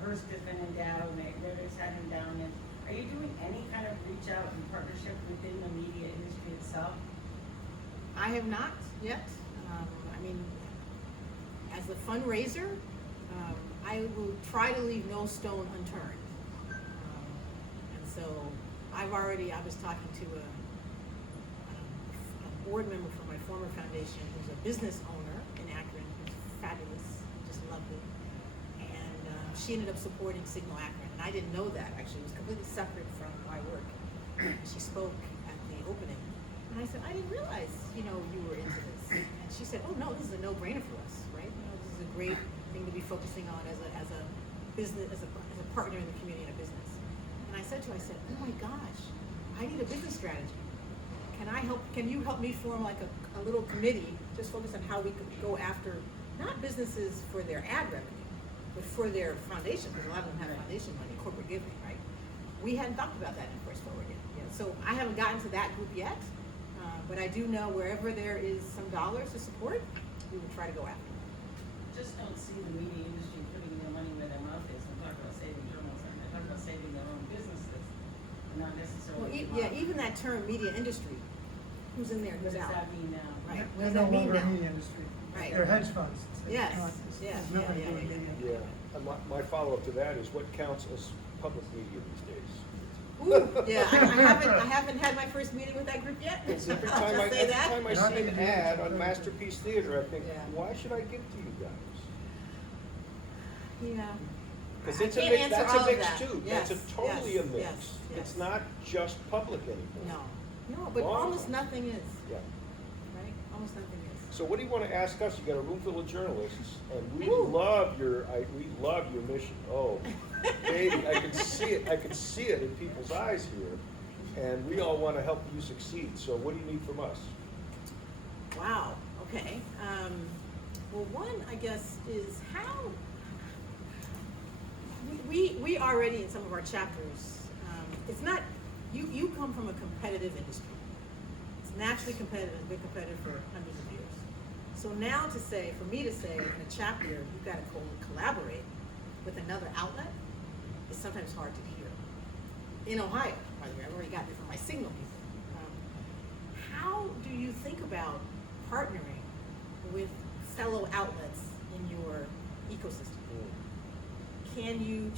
Hearst has been endowed, Rivers had endowment. Are you doing any kind of reach out and partnership within the media industry itself? I have not yet. As a fundraiser, I will try to leave no stone unturned. And so I was talking to a board member from my former foundation who's a business owner in Akron, who's fabulous. she ended up supporting Signal Akron, and I didn't know that, actually. It was completely separate from my work. She spoke at the opening, and I said, I didn't realize, you were into this. And she said, oh no, this is a no-brainer for us, right? This is a great thing to be focusing on as a business, as a partner in the community and a business. And I said to her, oh my gosh, I need a business strategy. Can you help me form like a little committee, just focus on how we could go after, not businesses for their ad revenue, but for their foundation, because a lot of them have foundation money, corporate giving, right? We hadn't thought about that in Press Forward yet. So I haven't gotten to that group yet, but I do know wherever there is some dollars to support, we will try to go after it. Just don't see the media industry putting their money where their mouth is. I'm talking about saving journalists, and they're talking about saving their own businesses, not Well, necessarily. even that term, media industry, who's in there, What who's does out? that mean now? Right. What They're does no that mean longer now? a media industry. Right. They're hedge funds. It's Yes, not- yes, it's nothing to do with yeah. media. Yeah, and my follow-up to that is what counts as public media these days? Ooh, yeah, I haven't had my first meeting with that group yet. It's every I'll time just say that. I Not see an individual ad on contributor. Masterpiece Theater, I think, Yeah. why should I give to you guys? Yeah. Because I it's a can't mix, answer that's all a of mix that. too. Yes, That's a totally yes, a mix. yes, It's yes. not just public anymore. No, but Long almost time. nothing is, Yeah. right? Almost nothing is. So what do you want to ask us? You got a room full of journalists, and we Woo. love your mission. Oh, baby, I can see it. I can see it in people's eyes here, and we all want to help you succeed. So what do you need from us? Wow, okay. Well, one, I guess, is how we already in some of our chapters, it's not, you come from a competitive industry. It's naturally competitive, and been competitive for hundreds of years. So now for me to say in a chapter, you've got to collaborate with another outlet is sometimes hard to hear. In Ohio, by the way, I've already gotten it from my Signal people. How do you think about partnering with fellow outlets in your ecosystem? Can you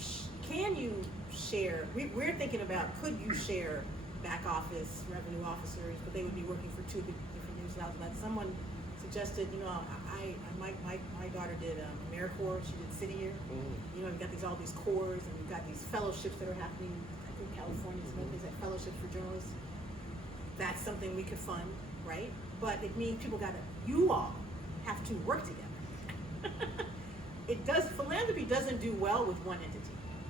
share? We're thinking about, could you share back office revenue officers, but they would be working for two different news outlets. Someone suggested, my daughter did AmeriCorps. She did City Year. We've got all these corps, and we've got these fellowships that are happening. I think California, some of these fellowships for journalists. That's something we could fund, right? But it means you all have to work together. Philanthropy doesn't do well with one entity.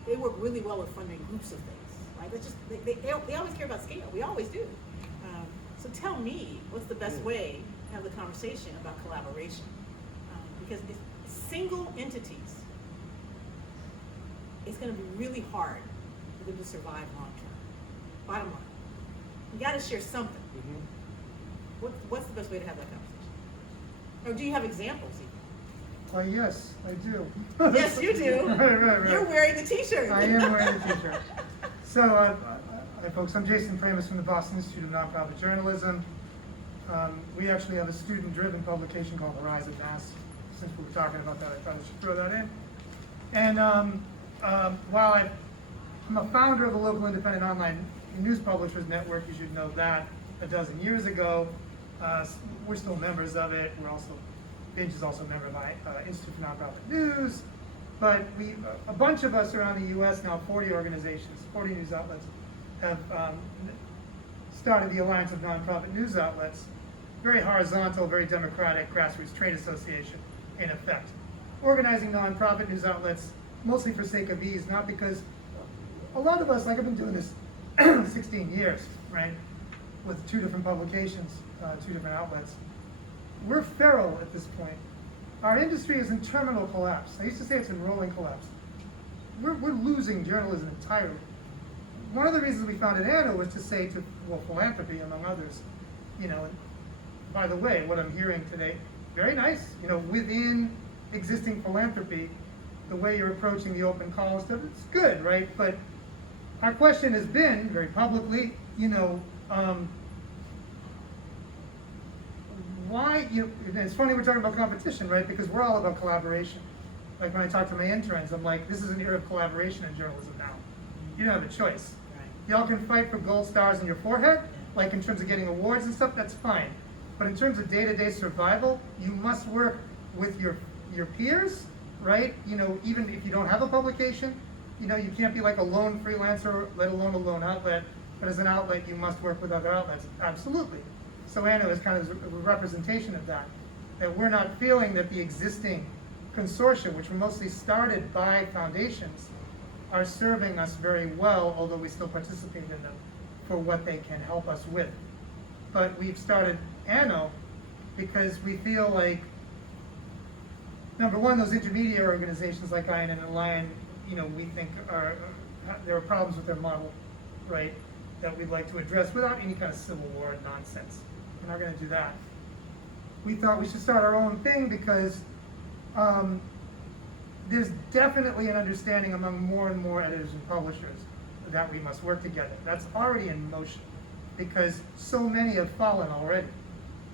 They work really well with funding groups of things, right? That's just, they always care about scale. We always do. So tell me, what's the best way to have the conversation about collaboration? Because if single entities, it's going to be really hard for them to survive long term. Bottom line, you got to share something. What's the best way to have that conversation? Or do you have examples even? Well, yes, I do. Yes, you do. Right. You're wearing the T-shirt. I am wearing the T-shirt. So, hi folks, I'm Jason Pramus from the Boston Institute of Nonprofit Journalism. We actually have a student-driven publication called Horizon Mass. Since we were talking about that, I thought I should throw that in. And while I'm a founder of the local independent online news publishers network, you should know that a dozen years ago. We're still members of it. Binge is also a member of my Institute for Nonprofit News. But a bunch of us around the U.S. now, 40 organizations, 40 news outlets, have started the Alliance of Nonprofit News Outlets. Very horizontal, very democratic grassroots trade association, in effect. Organizing nonprofit news outlets, mostly for sake of ease, not because a lot of us, like I've been doing this 16 years, right, with 2 different publications, 2 different outlets. We're feral at this point. Our industry is in terminal collapse. I used to say it's in rolling collapse. We're losing journalism entirely. One of the reasons we founded ANNA was to say to, philanthropy, among others, and by the way, what I'm hearing today, very nice, within existing philanthropy, the way you're approaching the open call and stuff, it's good, right? But our question has been, very publicly, why, and it's funny we're talking about competition, right? Because we're all about collaboration. Like when I talk to my interns, I'm like, this is an era of collaboration in journalism now. You don't have a choice. Right. Y'all can fight for gold stars in your forehead, like in terms of getting awards and stuff, that's fine. But in terms of day-to-day survival, you must work with your peers right? You know, even if you don't have a publication, you know, you can't be like a lone freelancer, let alone a lone outlet, but as an outlet, you must work with other outlets. Absolutely. So Anna is kind of a representation of that we're not feeling that the existing consortia, which were mostly started by foundations, are serving us very well, although we still participate in them for what they can help us with. But we've started ANO because we feel like, number one, those intermediate organizations like IAN and Lion, you know, we think there are problems with their model, right, that we'd like to address without any kind of civil war nonsense. We're not going to do that. We thought we should start our own thing because there's definitely an understanding among more and more editors and publishers that we must work together. That's already in motion because so many have fallen already.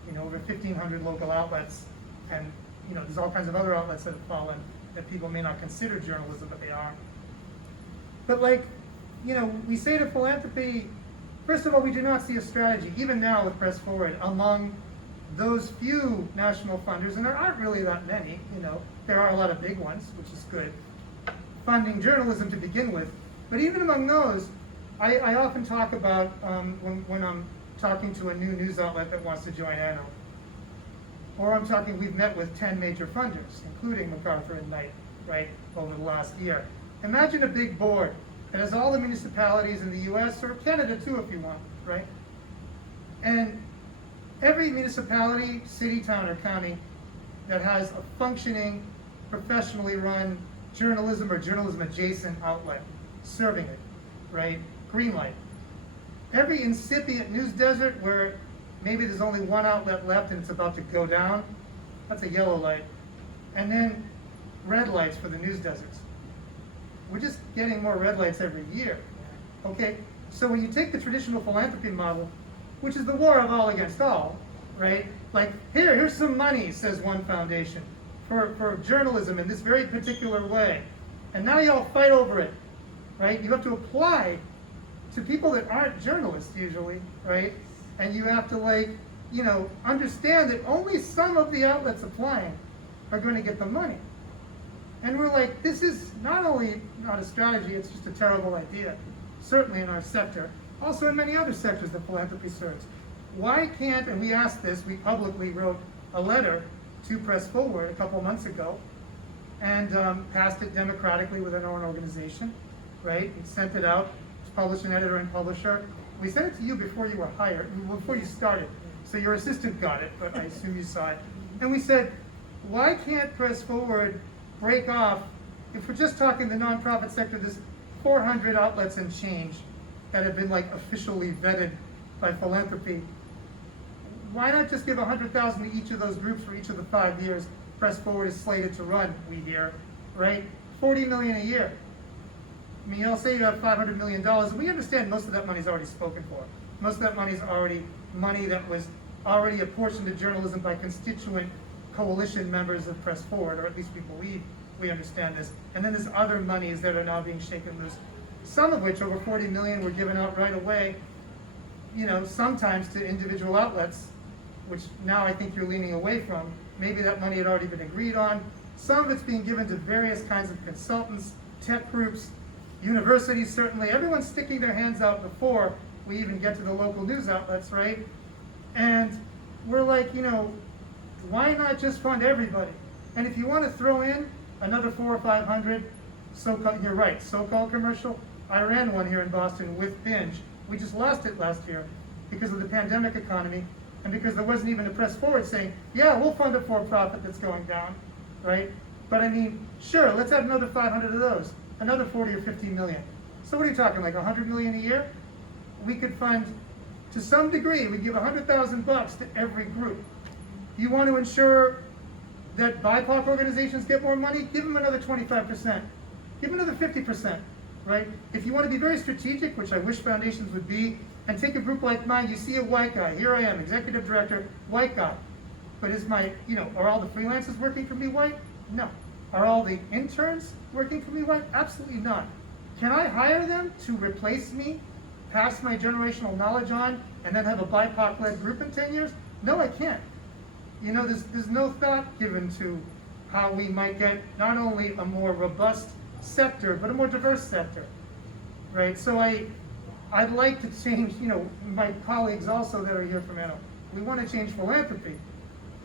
You know, over 1,500 local outlets, and you know, there's all kinds of other outlets that have fallen that people may not consider journalism, but they are. But like, you know, we say to philanthropy, first of all, we do not see a strategy, even now with Press Forward, among those few national funders, and there aren't really that many, you know, there are a lot of big ones, which is good, funding journalism to begin with. But even among those, I often talk about when I'm talking to a new news outlet that wants to join ANO, or I'm talking, we've met with 10 major funders, including MacArthur and Knight, right, over the last year. Imagine a big board that has all the municipalities in the US, or Canada too if you want, right? And every municipality, city, town, or county that has a functioning, professionally run journalism or journalism adjacent outlet serving it, right? Green light. Every incipient news desert where maybe there's only one outlet left and it's about to go down, that's a yellow light. And then red lights for the news deserts. We're just getting more red lights every year. Okay, so when you take the traditional philanthropy model, which is the war of all against all, right? Like, here's some money, says one foundation, for journalism in this very particular way. And now you all fight over it, right? You have to apply to people that aren't journalists usually, right? And you have to, like, you know, understand that only some of the outlets applying are going to get the money. And we're like, this is not only not a strategy, it's just a terrible idea. Certainly in our sector, also in many other sectors that philanthropy serves. Why can't, and we asked this, we publicly wrote a letter to Press Forward a couple of months ago, and passed it democratically within our own organization, right? We sent it out, it's published an editor and publisher. We sent it to you before you were hired, before you started. So your assistant got it, but I assume you saw it. And we said, why can't Press Forward break off, if we're just talking the nonprofit sector, there's 400 outlets and change that have been like officially vetted by philanthropy. Why not just give $100,000 to each of those groups for each of the 5 years Press Forward is slated to run, we hear, right? $40 million a year. I mean, I'll say you have $500 million, and we understand most of that money is already spoken for. Most of that money is already money that was already apportioned to journalism by constituent coalition members of Press Forward, or at least we believe we understand this. And then there's other monies that are now being shaken loose. Some of which, over 40 million, were given out right away, you know, sometimes to individual outlets, which now I think you're leaning away from. Maybe that money had already been agreed on. Some of it's being given to various kinds of consultants, tech groups, universities certainly. Everyone's sticking their hands out before we even get to the local news outlets, right? And we're like, you know, why not just fund everybody? And if you want to throw in another 400 or 500 so-called, you're right, so-called commercial, I ran one here in Boston with Binge. We just lost it last year because of the pandemic economy and because there wasn't even a Press Forward saying, yeah, we'll fund a for-profit that's going down, right? But I mean, sure, let's add another 500 of those, another 40 or 50 million. So what are you talking, like 100 million a year? We could fund, to some degree, we give 100,000 bucks to every group. You want to ensure that BIPOC organizations get more money? Give them another 25%. Give them another 50%, right? If you want to be very strategic, which I wish foundations would be, and take a group like mine, you see a white guy, here I am, executive director, white guy. But is my, you know, are all the freelancers working for me white? No. Are all the interns working for me white? Absolutely not. Can I hire them to replace me, pass my generational knowledge on, and then have a BIPOC-led group in 10 years? No, I can't. You know, there's no thought given to how we might get not only a more robust sector, but a more diverse sector, right? So I'd like to change, my colleagues also that are here from Anna, we want to change philanthropy.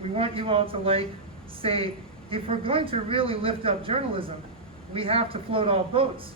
We want you all to say, if we're going to really lift up journalism, we have to float all boats.